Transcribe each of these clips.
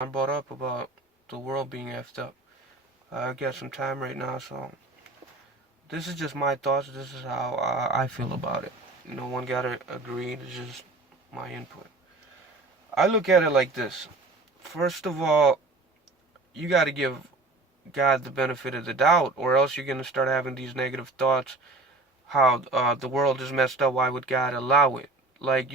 I brought up about the world being effed up. I got some time right now, so this is just my thoughts. This is how I feel about it. No one gotta agree. It's just my input. I look at it like this. First of all, you gotta give God the benefit of the doubt, or else you're gonna start having these negative thoughts. How the world is messed up. Why would God allow it? Like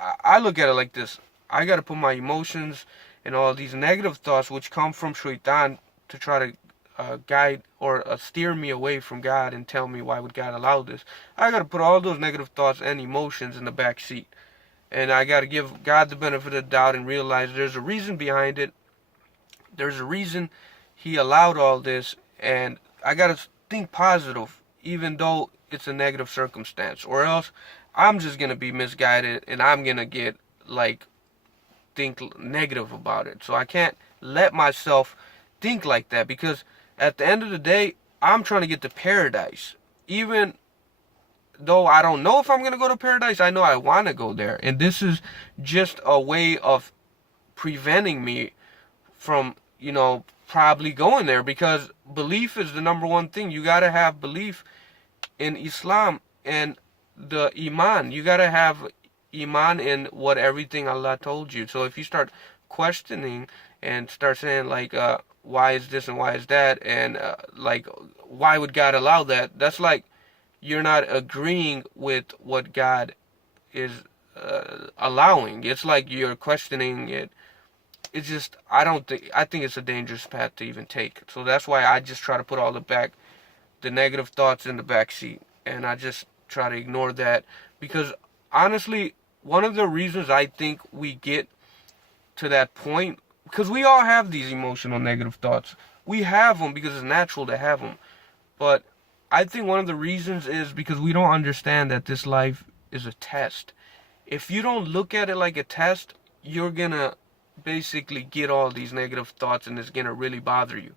I look at it like this. I gotta put my emotions and all these negative thoughts, which come from Shaitan, to try to guide or steer me away from God and tell me why would God allow this. I gotta put all those negative thoughts and emotions in the back seat, and I gotta give God the benefit of the doubt and realize there's a reason behind it. There's a reason He allowed all this, and I gotta think positive, even though it's a negative circumstance, or else I'm just gonna be misguided and I'm gonna get like think negative about it. So I can't let myself think like that, because at the end of the day, I'm trying to get to paradise. Even though I don't know if I'm going to go to paradise, I know I want to go there. And this is just a way of preventing me from, probably going there, because belief is the number one thing. You got to have belief in Islam and the Iman. You got to have Iman in what everything Allah told you. So if you start questioning and start saying like, why is this and why is that, and like, why would God allow that? That's like you're not agreeing with what God is allowing. It's like you're questioning it. It's just, I think it's a dangerous path to even take. So that's why I just try to put all the negative thoughts in the back seat, and I just try to ignore that, because honestly, one of the reasons I think we get to that point, because we all have these emotional negative thoughts. We have them because it's natural to have them. But I think one of the reasons is because we don't understand that this life is a test. If you don't look at it like a test, you're gonna basically get all these negative thoughts, and it's gonna really bother you.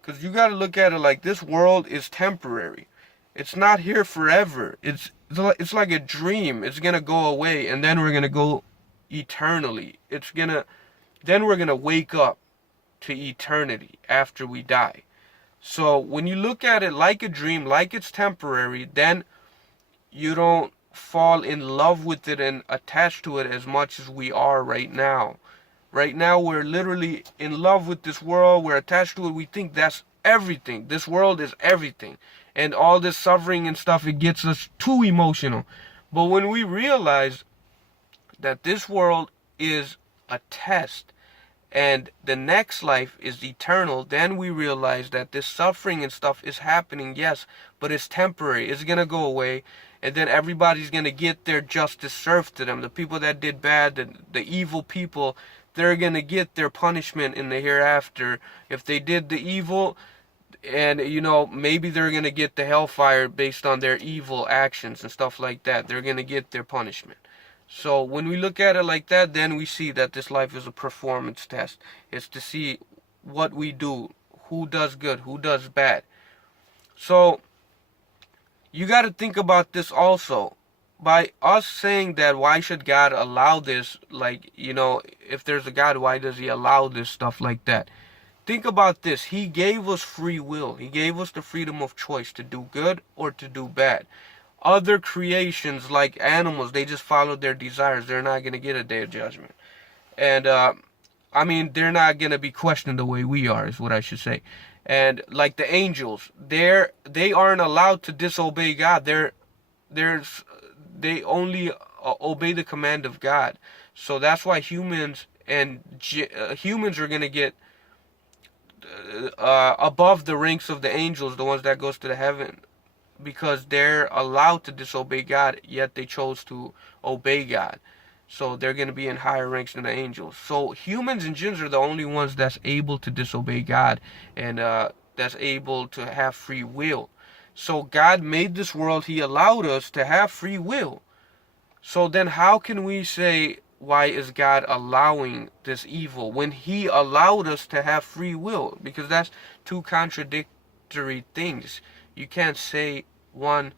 Because you gotta look at it like this world is temporary. It's not here forever. It's like a dream. It's gonna go away, and then we're gonna go eternally. Then we're gonna wake up to eternity after we die. So when you look at it like a dream, like it's temporary, then you don't fall in love with it and attach to it as much as we are right now. Right now, we're literally in love with this world. We're attached to it. We think that's everything. This world is everything. And all this suffering and stuff, it gets us too emotional. But when we realize that this world is a test and the next life is eternal, then we realize that this suffering and stuff is happening, yes, but it's temporary. It's going to go away. And then everybody's going to get their justice served to them. The people that did bad, the evil people, they're going to get their punishment in the hereafter. If they did the evil, and maybe they're going to get the hellfire based on their evil actions and stuff like that. They're going to get their punishment. So when we look at it like that, then we see that this life is a performance test. It's to see what we do, who does good, who does bad. So you got to think about this also. By us saying that, why should God allow this? Like, if there's a God, why does He allow this stuff like that? Think about this. He gave us free will. He gave us the freedom of choice to do good or to do bad. Other creations like animals, they just follow their desires. They're not going to get a day of judgment. And, they're not going to be questioned the way we are, is what I should say. And like the angels, they aren't allowed to disobey God. They only obey the command of God. So that's why humans are going to get above the ranks of the angels, the ones that goes to the heaven, because they're allowed to disobey God, yet they chose to obey God. So they're going to be in higher ranks than the angels. So humans and jinns are the only ones that's able to disobey God, and that's able to have free will. So God made this world. He allowed us to have free will. So then how can we say, why is God allowing this evil when He allowed us to have free will? Because that's two contradictory things. You can't say one,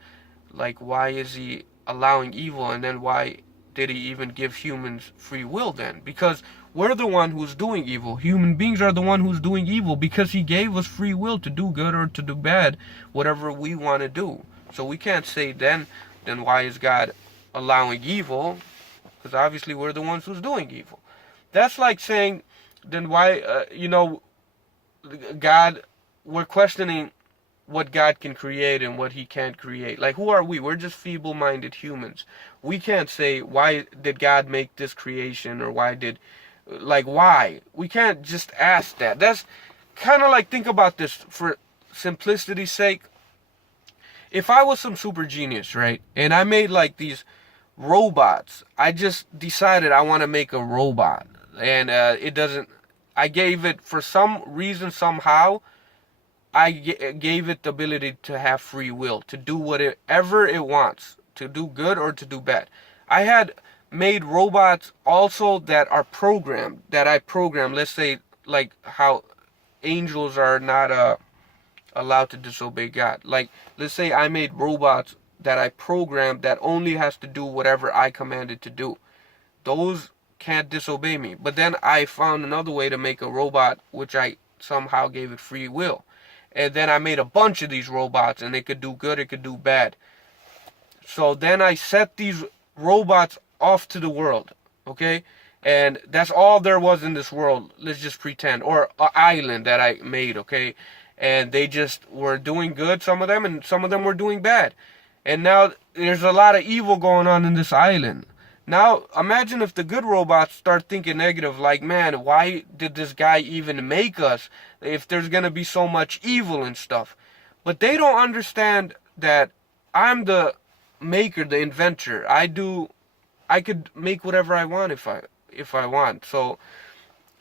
like, why is He allowing evil, and then why did He even give humans free will then? Because we're the one who's doing evil. Human beings are the one who's doing evil because he gave us free will to do good or to do bad, whatever we want to do. So we can't say then why is God allowing evil? Because obviously we're the ones who's doing evil. That's like saying, then why, God, we're questioning what God can create and what he can't create. Like, who are we? We're just feeble-minded humans. We can't say, why did God make this creation, or why? We can't just ask that. That's kind of like, think about this for simplicity's sake. If I was some super genius, right, and I made like these robots, I just decided I want to make a robot, and I gave it, for some reason, somehow, I gave it the ability to have free will, to do whatever it wants, to do good or to do bad. I had made robots also that are programmed, that I programmed, let's say, like how angels are not allowed to disobey God. Like, let's say I made robots that I programmed that only has to do whatever I commanded to do. Those can't disobey me. But then I found another way to make a robot which I somehow gave it free will. And then I made a bunch of these robots, and it could do good, it could do bad. So then I set these robots off to the world, okay? And that's all there was in this world, let's just pretend. Or an island that I made, okay? And they just were doing good, some of them, and some of them were doing bad. And now there's a lot of evil going on in this island. Now, imagine if the good robots start thinking negative, like, man, why did this guy even make us if there's going to be so much evil and stuff? But they don't understand that I'm the maker, the inventor. I could make whatever I want if I want. So,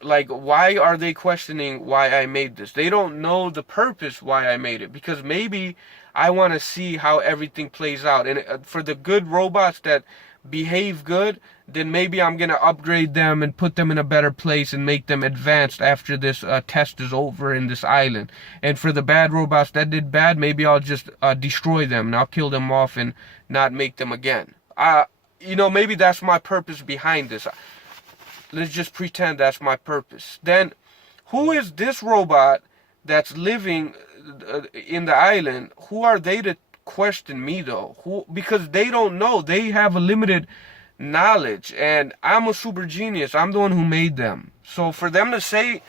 like, why are they questioning why I made this? They don't know the purpose why I made it, because maybe I want to see how everything plays out. And for the good robots that behave good, then maybe I'm going to upgrade them and put them in a better place and make them advanced after this test is over in this island. And for the bad robots that did bad, maybe I'll just destroy them and I'll kill them off and not make them again. Maybe that's my purpose behind this. Let's just pretend that's my purpose. Then who is this robot that's living in the island? Who are they to question me, though? Because they don't know. They have a limited knowledge, and I'm a super genius. I'm the one who made them. So for them to say,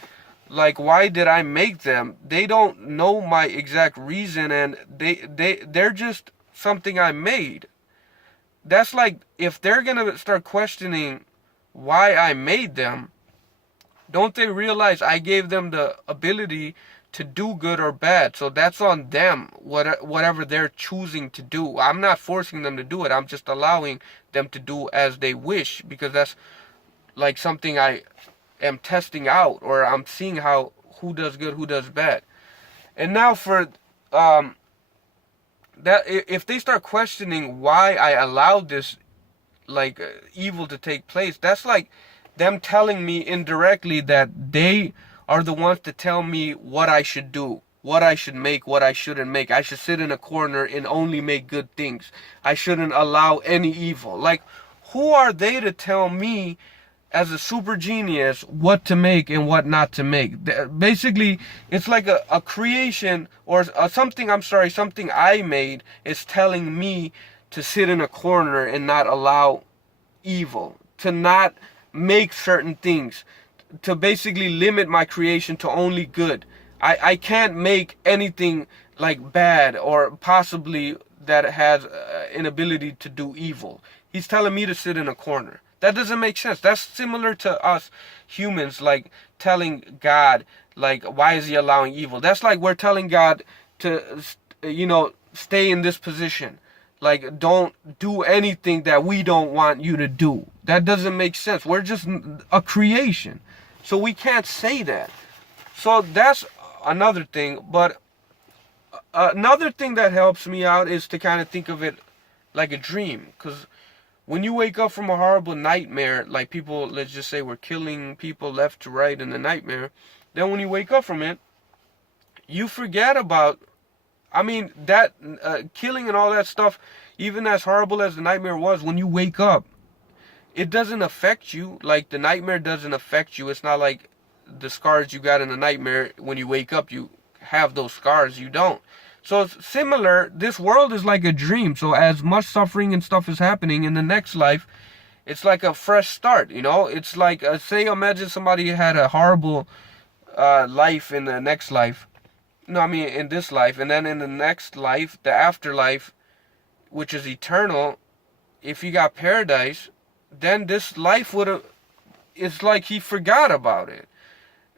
like, why did I make them? They don't know my exact reason, and they're just something I made. That's like, if they're gonna start questioning why I made them, don't they realize I gave them the ability to do good or bad? So that's on them, whatever they're choosing to do. I'm not forcing them to do it. I'm just allowing them to do as they wish, because that's like something I am testing out, or I'm seeing who does good, who does bad. And now for that, if they start questioning why I allowed this evil to take place, that's like them telling me indirectly that they are the ones to tell me what I should do, what I should make, what I shouldn't make. I should sit in a corner and only make good things. I shouldn't allow any evil. Like, who are they to tell me as a super genius what to make and what not to make? Basically, it's like a creation, or something I made is telling me to sit in a corner and not allow evil, to not make certain things, to basically limit my creation to only good. I can't make anything like bad or possibly that has an ability to do evil. He's telling me to sit in a corner. That doesn't make sense. That's similar to us humans, like telling God, like, why is he allowing evil? That's like we're telling God to, stay in this position. Like, don't do anything that we don't want you to do. That doesn't make sense. We're just a creation. So we can't say that. So that's another thing. But another thing that helps me out is to kind of think of it like a dream. Because when you wake up from a horrible nightmare, like people, let's just say, were killing people left to right in the nightmare. Then when you wake up from it, you forget about, that killing and all that stuff, even as horrible as the nightmare was, when you wake up, it doesn't affect you. Like the nightmare doesn't affect you. It's not like the scars you got in the nightmare, when you wake up you have those scars. You don't. So it's similar. This world is like a dream. So as much suffering and stuff is happening in the next life, it's like a fresh start. It's like, say, imagine somebody had a horrible life in the next life. No, I mean in this life, and then in the next life, the afterlife, which is eternal. If you got paradise, then this life would have. It's like he forgot about it.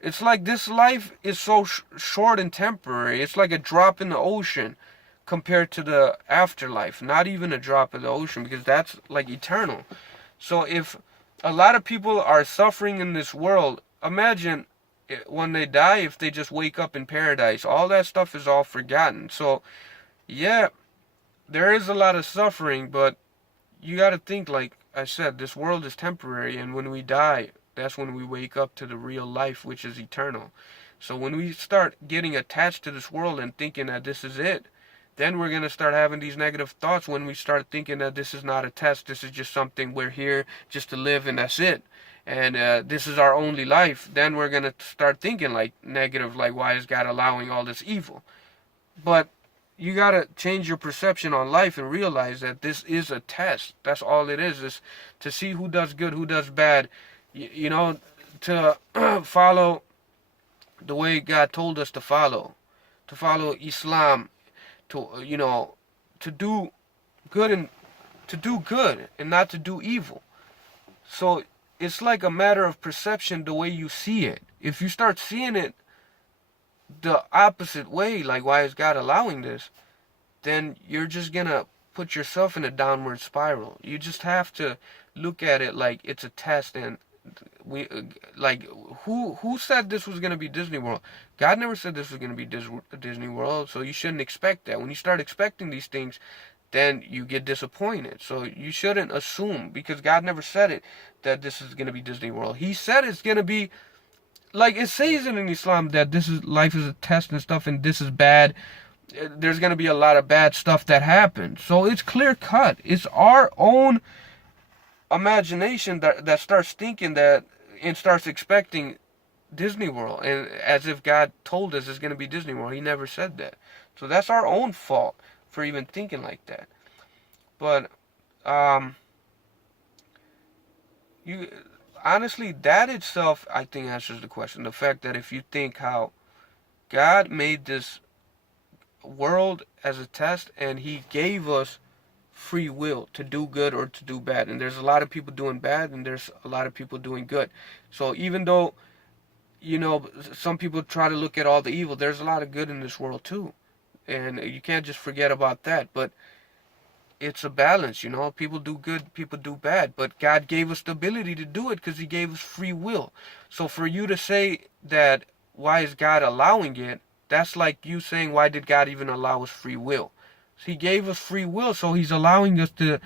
It's like this life is so short and temporary. It's like a drop in the ocean compared to the afterlife. Not even a drop in the ocean, because that's like eternal. So if a lot of people are suffering in this world, imagine when they die, if they just wake up in paradise, all that stuff is all forgotten. So yeah, there is a lot of suffering, but you got to think, like I said, this world is temporary, and when we die, that's when we wake up to the real life, which is eternal. So when we start getting attached to this world and thinking that this is it, then we're going to start having these negative thoughts. When we start thinking that this is not a test, this is just something, we're here just to live and that's it, and this is our only life, then we're going to start thinking like negative, like, why is God allowing all this evil? But you got to change your perception on life and realize that this is a test. That's all it is to see who does good, who does bad, to follow the way God told us to follow Islam, to do good, and to do good and not to do evil. So it's like a matter of perception, the way you see it. If you start seeing it the opposite way, like, why is God allowing this, then you're just gonna put yourself in a downward spiral. You just have to look at it like it's a test. And we like, who said this was gonna be Disney World? God never said this was gonna be Disney World. So you shouldn't expect that. When you start expecting these things, then you get disappointed. So you shouldn't assume, because God never said it, that this is gonna be Disney World. He said it's gonna be, like it says in Islam, that this is, life is a test and stuff, and this is bad. There's going to be a lot of bad stuff that happens. So it's clear cut. It's our own imagination that starts thinking that, and starts expecting Disney World, and as if God told us it's going to be Disney World. He never said that. So that's our own fault for even thinking like that. But you honestly, that itself, I think, answers the question. The fact that if you think how God made this world as a test, and he gave us free will to do good or to do bad, and there's a lot of people doing bad and there's a lot of people doing good. So even though some people try to look at all the evil, there's a lot of good in this world too, and you can't just forget about that. But it's a balance. People do good, people do bad, but God gave us the ability to do it because he gave us free will. So for you to say that, why is God allowing it, that's like you saying, why did God even allow us free will? He gave us free will, so he's allowing us to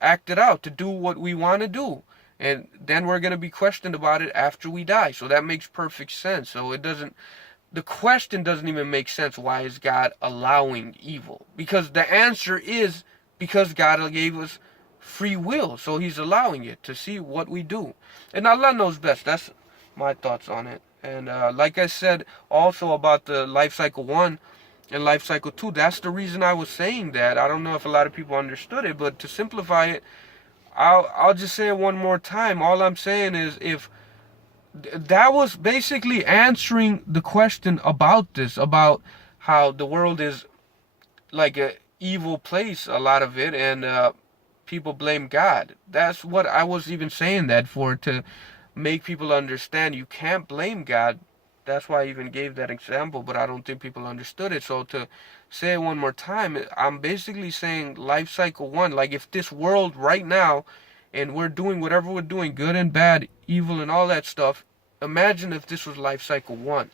act it out, to do what we want to do. And then we're going to be questioned about it after we die. So that makes perfect sense. So the question doesn't even make sense. Why is God allowing evil? Because the answer is because God gave us free will. So he's allowing it to see what we do. And Allah knows best. That's my thoughts on it. And like I said also about the life cycle 1 and life cycle 2, that's the reason I was saying that. I don't know if a lot of people understood it, but to simplify it, I'll just say it one more time. All I'm saying is, if that was basically answering the question about this, about how the world is like a evil place, a lot of it, and people blame God. That's what I was even saying that for, to make people understand you can't blame God. That's why I even gave that example, but I don't think people understood it. So to say it one more time, I'm basically saying life cycle 1, like if this world right now, and we're doing whatever we're doing, good and bad, evil and all that stuff, imagine if this was life cycle 1.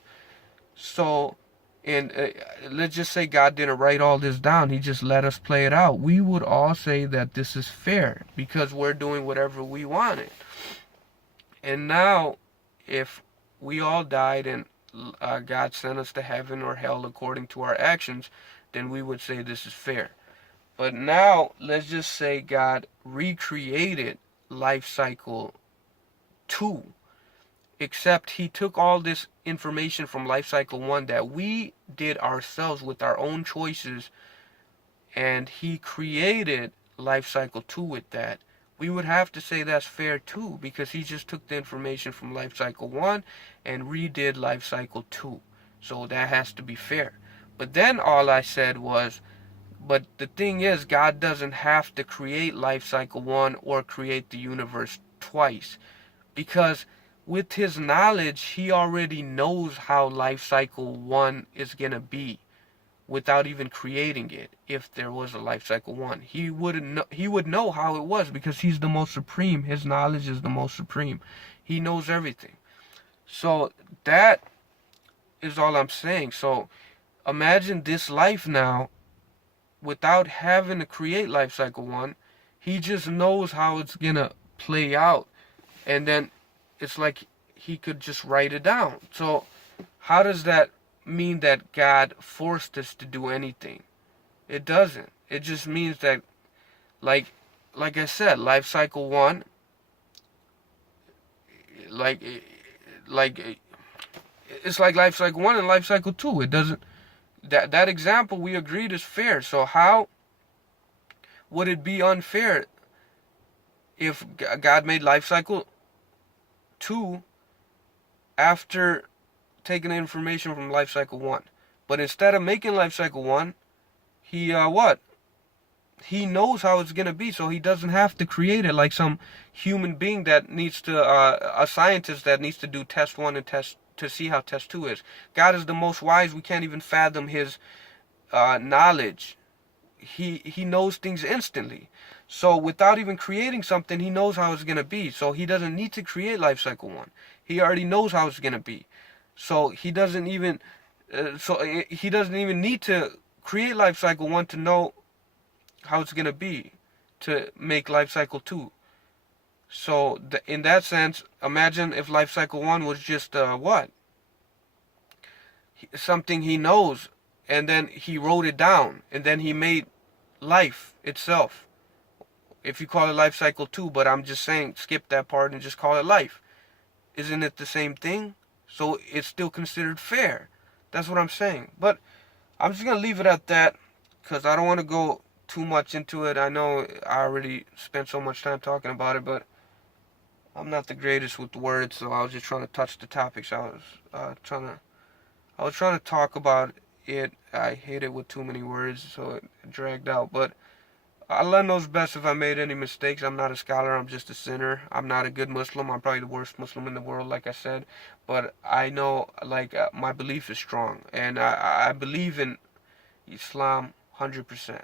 So, and let's just say God didn't write all this down, he just let us play it out. We would all say that this is fair because we're doing whatever we wanted. And now, if we all died and God sent us to heaven or hell according to our actions, then we would say this is fair. But now, let's just say God recreated life cycle 2, except he took all this information from life cycle 1 that we did ourselves with our own choices, and he created life cycle 2 with that. We would have to say that's fair too, because he just took the information from life cycle 1 and redid life cycle 2. So that has to be fair. But then all I said was, but the thing is, God doesn't have to create life cycle 1 or create the universe twice, because with his knowledge, he already knows how life cycle 1 is going to be without even creating it. If there was a life cycle 1, he would know how it was, because he's the most supreme. His knowledge is the most supreme. He knows everything. So that is all I'm saying. So imagine this life now, without having to create life cycle 1, he just knows how it's gonna play out, and then it's like he could just write it down. So how does that mean that God forced us to do anything? It doesn't. It just means that, like I said, life cycle 1, like like it's like life cycle 1 and life cycle 2. It doesn't, that example we agreed is fair. So how would it be unfair if God made life cycle 2 after taking the information from life cycle 1? But instead of making life cycle 1, he he knows how it's going to be, so he doesn't have to create it like some human being that needs to, a scientist that needs to do test 1 and test to see how test 2 is. God is the most wise. We can't even fathom his knowledge. He knows things instantly. So without even creating something, he knows how it's going to be. So he doesn't need to create life cycle 1. He already knows how it's going to be. So he doesn't even need to create life cycle 1 to know how it's going to be, to make life cycle 2. So in that sense, imagine if life cycle 1 was just something he knows, and then he wrote it down, and then he made life itself. If you call it life cycle 2, but I'm just saying skip that part and just call it life. Isn't it the same thing? So it's still considered fair. That's what I'm saying. But I'm just going to leave it at that, because I don't want to go too much into it. I know I already spent so much time talking about it, but I'm not the greatest with words, so I was just trying to touch the topics. I was trying to talk about it. I hate it with too many words, so it dragged out. But Allah knows best if I made any mistakes. I'm not a scholar. I'm just a sinner. I'm not a good Muslim. I'm probably the worst Muslim in the world, like I said. But I know, my belief is strong, and I believe in Islam 100%.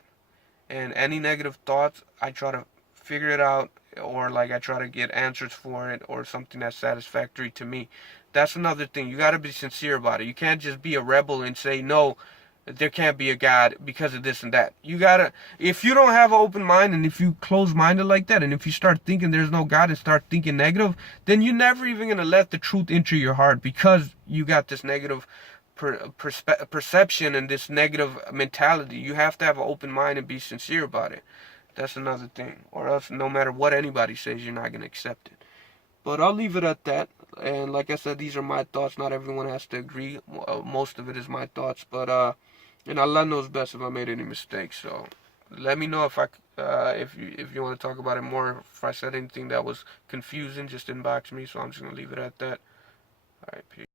And any negative thoughts, I try to figure it out, or I try to get answers for it, or something that's satisfactory to me. That's another thing. You got to be sincere about it. You can't just be a rebel and say, no, there can't be a God because of this and that. You got to, if you don't have an open mind, and if you close-minded like that, and if you start thinking there's no God and start thinking negative, then you're never even going to let the truth enter your heart, because you got this negative perception and this negative mentality. You have to have an open mind and be sincere about it. That's another thing. Or else, no matter what anybody says, you're not going to accept it. But I'll leave it at that. And like I said, these are my thoughts. Not everyone has to agree. Most of it is my thoughts. But and Allah knows best if I made any mistakes. So let me know if you want to talk about it more. If I said anything that was confusing, just inbox me. So I'm just going to leave it at that. All right, peace.